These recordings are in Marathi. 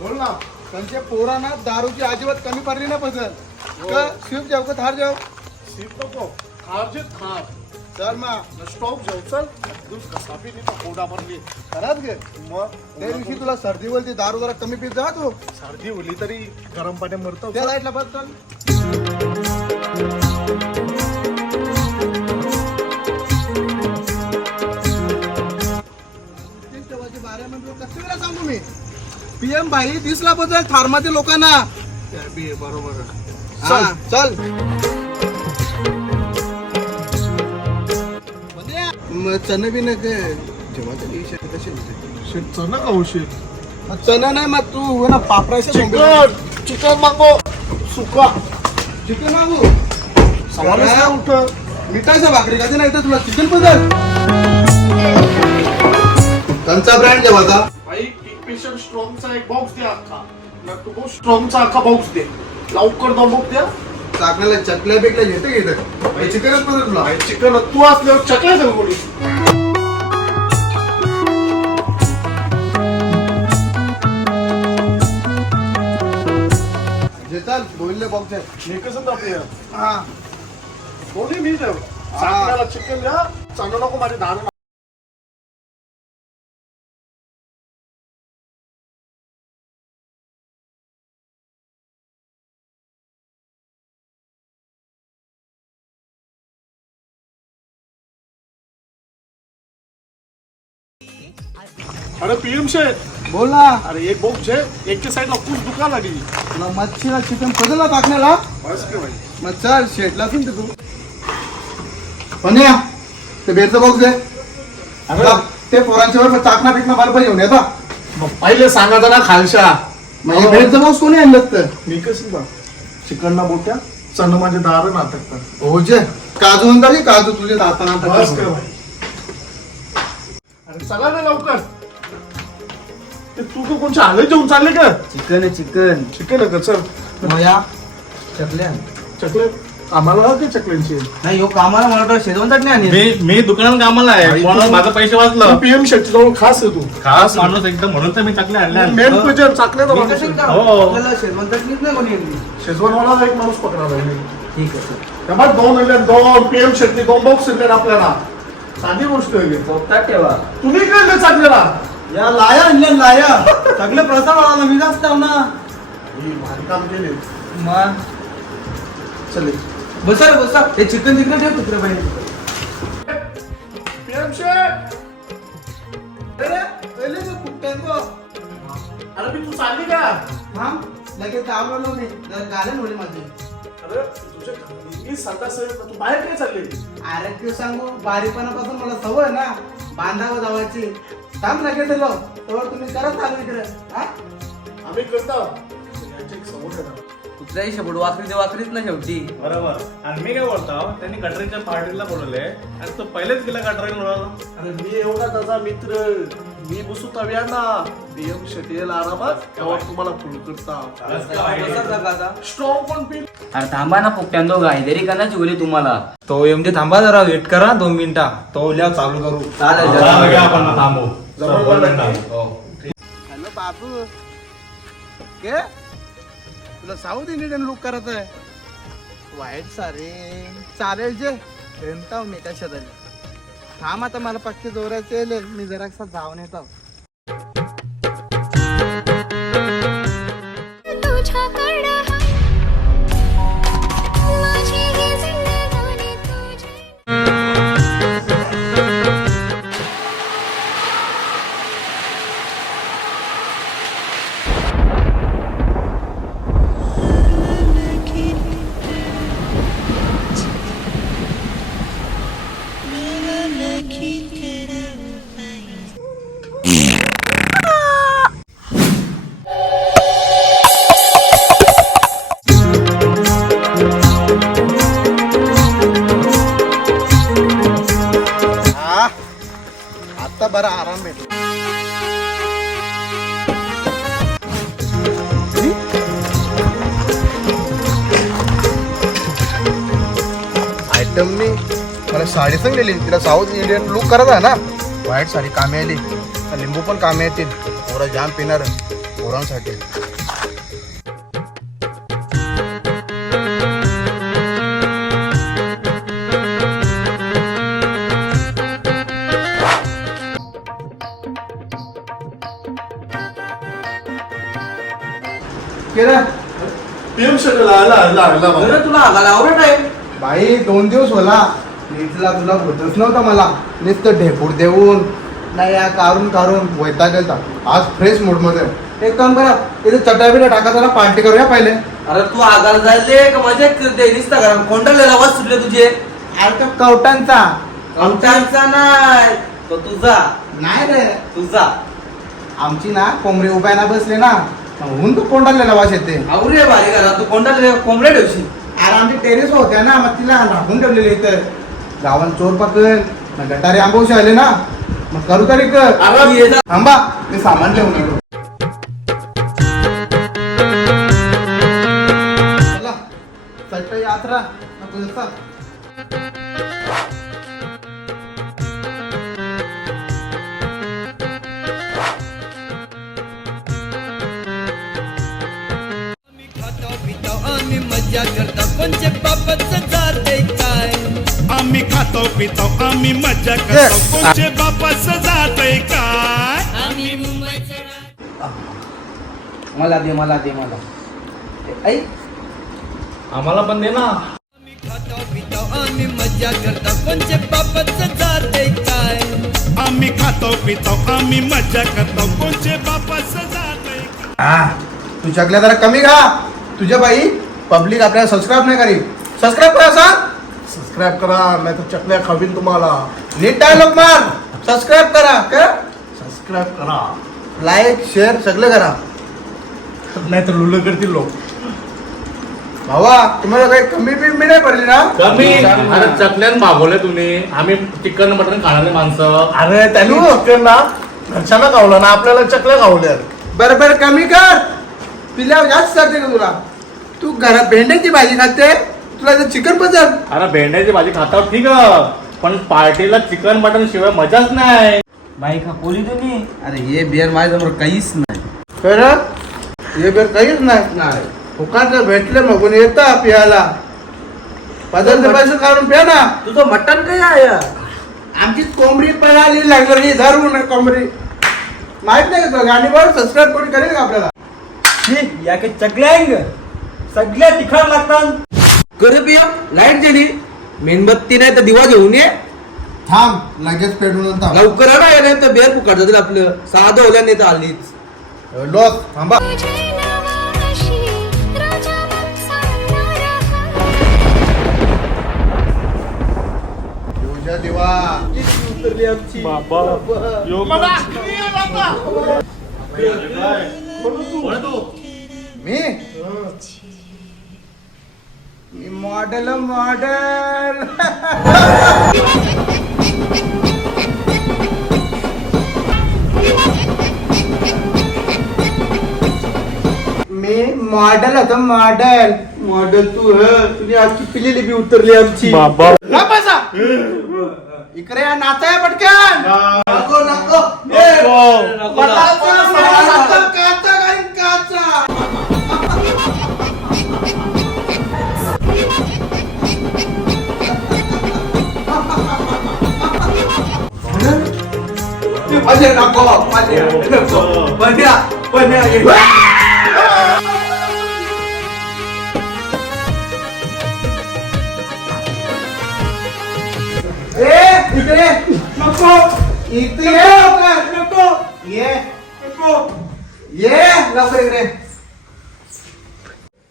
बोल ना. त्यांच्या पोरांना दारूची अजिबात कमी पडली ना पसंत का स्विफ्ट जाऊ का थार जाऊ? सीट नको खारचे खार. चल मग स्टॉप जाऊ चल. दूध कसा बी नाही तर पोटा भरली. खराच घे मग त्या दिवशी तुला सर्दी बोलती दारू जरा कमी पित जा तू. सर्दी होली तरी गरम पाणी मरतो. त्या लाईटला बस चल. सांगू मी पीएम भाई दिसला बद्दल थारमातील लोकांना बरोबर. चल चल चण बी न जेव्हा शेतचं ना का उशीर. चण नाही मग तू ना पापरायचं चिकन चिकन मागो सुका. चिकन मागू सवालच नाही उठत. मिठाच्या भाकरी कधी नाही तर तुला चिकन बदल त्यांचा ब्रँड जेव्हा भाई किंगफिशर स्ट्रॉंगचा एक बॉक्स द्या अख्खा. तो स्ट्रॉंगचा अख्खा बॉक्स दे लवकर दमक द्या. चाकण्याला चकल्या बेकल्या घेते घेते चिकनच बदल तुला. चिकन तू असल्यावर चकल्याचं कोणी. जे चाल बोलले बॉक्स आहे मी कसं तापले हा कोणी मी देव. चाकण्याला चिकन द्या. चांगलं नको माझे धान. अरे पीएम शेठ बोल ना. अरे एक बॉक्स आहे एक साइडला खूप दुखा लागली. तुला मच्छीला चिकन बदलला टाकण्याला बस के भाई. मग चल शेटला असून ते तू पण या ते बेरचं बॉक्स आहे अरे ते पोरांच्या वर टाकणं पिकणं बरोबर घेऊन येता. मग पहिले सांगायचं ना खालशा. मग बेरचं बॉक्स कोणी आणलं तर मी कसं बा चिकनला बोट्या चण माझे दार नाटकतात. हो जे काजू म्हणता की काजू तुझे दाताना बस के भाई. अरे चला ना लवकर. ते तू का कोणच्या आले जेवून चालले का. चिकन आहे चिकन चिकन आहे का चल. मया चकल्या चॉकलेट आम्हाला ते चॉकलेटची. नाही हो कामाला मला वाटतं शेजवण चटणी आणि मी दुकानात कामाला आहे आई, म्हणून तू- माझं पैसे वाचलं. पीएम शेट्टी जवळ खास आहे तू. खास माणूस एकदम म्हणून तर मी चकले आणल्या. मेन प्रोजेक्ट चाकले हो. आपल्याला शेजवण चटणीच नाही कोणी आणली. शेजवानवाला एक माणूस पकडा राहिले. ठीक आहे त्यामुळे दोन आणले दोन पीएम शेट्टी दोन बॉक्स आणले आपल्याला. साधी गोष्ट आहे. पोपटात ठेवा तुम्ही काय आणले चाकलेला. या लाया आणल्या लाया सगळे प्रसाद आला मी जास्त ना ही भारी काम केले. मग चल बसा रे बसा ते चिकन तिकडे ठेव तिकडे पाहिजे पीएम शेट. पहिले तो कुठ्यांको अरे मी तू चालली का. हा लगेच आवडलो मी गालन होली माझी. अरे तुझ्या घरी संडास आहे, तू बाहेर काय चालली. अरे तू सांगू बारीपणापासून मला सवय ना बांधावं जावायची. थांब लगेच आलो तेव्हा तुम्ही करत चालू इकडे हा आम्ही करतो. याची एक सवय आहे ना. कुठल्याही शेवट वाकरी ते वाकरीच ना शेवटी. बरोबर. आणि मी काय बोलतो त्यांनी गटरीच्या पार्टीला बोलवले आणि तो पहिलेच गेला गटरीला. अरे मी एवढा त्याचा मित्र. मी बसू तव्या ना पीएम शेट्टी येईल आरामात तेव्हा तुम्हाला फुल करता. स्ट्रॉंग पण पी. अरे थांबा ना पोपट्यांदो काहीतरी करण्याची बोली तुम्हाला. तो येऊन ते थांबा जरा वेट करा 2 मिनिटा तो उल्या चालू करू. चालेल आपण थांबू. हॅलो बाबू के तुला साऊथ इंडियन लुक करत आहे वाईट सारे चालेल जे रेंताव मी कशात आले थांब आता मला पक्के जोराचे येईल मी जरा जाऊन येतो. आता बरा आराम भेटतो. आयटम मी मला साडी सांगलेली तिला साऊथ इंडियन लुक करत आहे ना. व्हाईट साडी कामे आली लिंबू पण कामे येतील पोरा जाम पिणार पोरांसाठी. केलं पीएम शेट्टी लागला मला. तुला आगाला आवडत आहे बाई 2 दिवस होला नीटला तुला होतच नव्हता मला नुसतं ढेपूड देऊन नाही या काढून वैता गेलता. आज फ्रेश मूड मध्ये एक काम करा इथे चटाबिटा टाका जरा पार्टी करूया पहिले. अरे तू आगाला जायले का मजा करते निसता करा कोणता आवाज सुटले तुझे अरे तो कवटांचा आमचा नाही तो तुझा नाही रे तुझा आमची ना कोंबडी उभ्या ना बसले ना म्हणून तू कोंडालेला वास येते. आवरे भारी करा तू कोणता कोंबड्या ठेवशील अरे आमची टेरेस होत्या ना मग तिला राखून ठेवलेले इथं गावात चोर पकड मग गटारी आंबवशी आले ना मग करू तरी कर. अरे ये जा. थांबा ते सामान ठेवून येतो. चला सट्ट यात्रा नको जसा. आम्ही खातो पितो आम्ही मजा करतो कोणचे बापाच जातय काय. मला दे मला ऐक आम्हाला पण दे ना. आम्ही खातो पितो आम्ही मजा करतो कोणचे बापाच जातय. तू चकल्या जरा कमी खा. तुझ्या बाई पब्लिक आपल्याला सबस्क्राईब नाही करी. सबस्क्राईब करा सांग. सबस्क्राईब करा नाही तर चकल्या खावीन तुम्हाला. नीट डायलॉग मार. सबस्क्राईब करा काय सबस्क्राईब करा लाईक शेअर सगळं करा. नाही तर लुलं करतील लोक. भावा तुम्हाला काही कमी बी नाही पडली ना. कमी अरे चकल्यान भागवले तुम्ही. आम्ही चिकन मटन खाणारे माणसं. अरे त्यांनी चिकन ना घरच्यांना खावलं ना आपल्याला चकल्या खावल्या. बरोबर कमी कर. पिल्यावर जास्त चालते का तुला. तू घरात भेंड्याची भाजी खाते तुला चिकन पसंत. अरे भेंड्याची भाजी खाता ठीक आहे पण पार्टीला चिकन मटन शिवाय मजाच नाही. बाई का पोली तुम्ही अरे हे बियर माझ्यासमोर काहीच नाही. खरं हे बेर काहीच नाही. फुकाट भेटले मगून येता पियाला. पदार्थ पैसे काढून प्या ना. तुझं मटण काय आहे आमची कोंबडी पळाली लागली धरून कोंबडी माहित नाही का गाडीवर सबस्क्राईब कोणी करेल का आपल्याला. या के चकल्यांग सगळ्या तिखट लागतात. कर पिया लाईट गेली मेणबत्ती नाही तर दिवा घेऊन ये. थांब लगेच पेटून लवकर ना नाही तर बेर फुकट जातील आपलं साधं होल्या नाही तर आलीच. लोक थांबा. तुझ्या दिवा उतरली आमची मी मॉडेल मी मॉडेल होतो मॉडेल तू तुझी आजची पिलेली बी उतरली आमची. ना पैसा इकडे या नाचाय पटकन. नको नको काचा घालीन काचा. माझे नको माझे नको पण्या इकडे नको इथे ये लवकर. नको ये नको ये लवकर इकडे.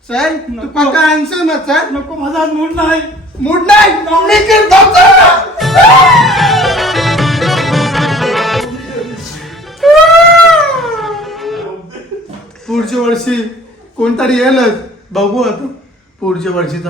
सर तू पक्का आन्सर मत सर. नको माझा मूड नाही. मूड नाही मी करतो पुढच्या वर्षी कोणतरी येईलच. बघू आता पुढच्या वर्षीचा.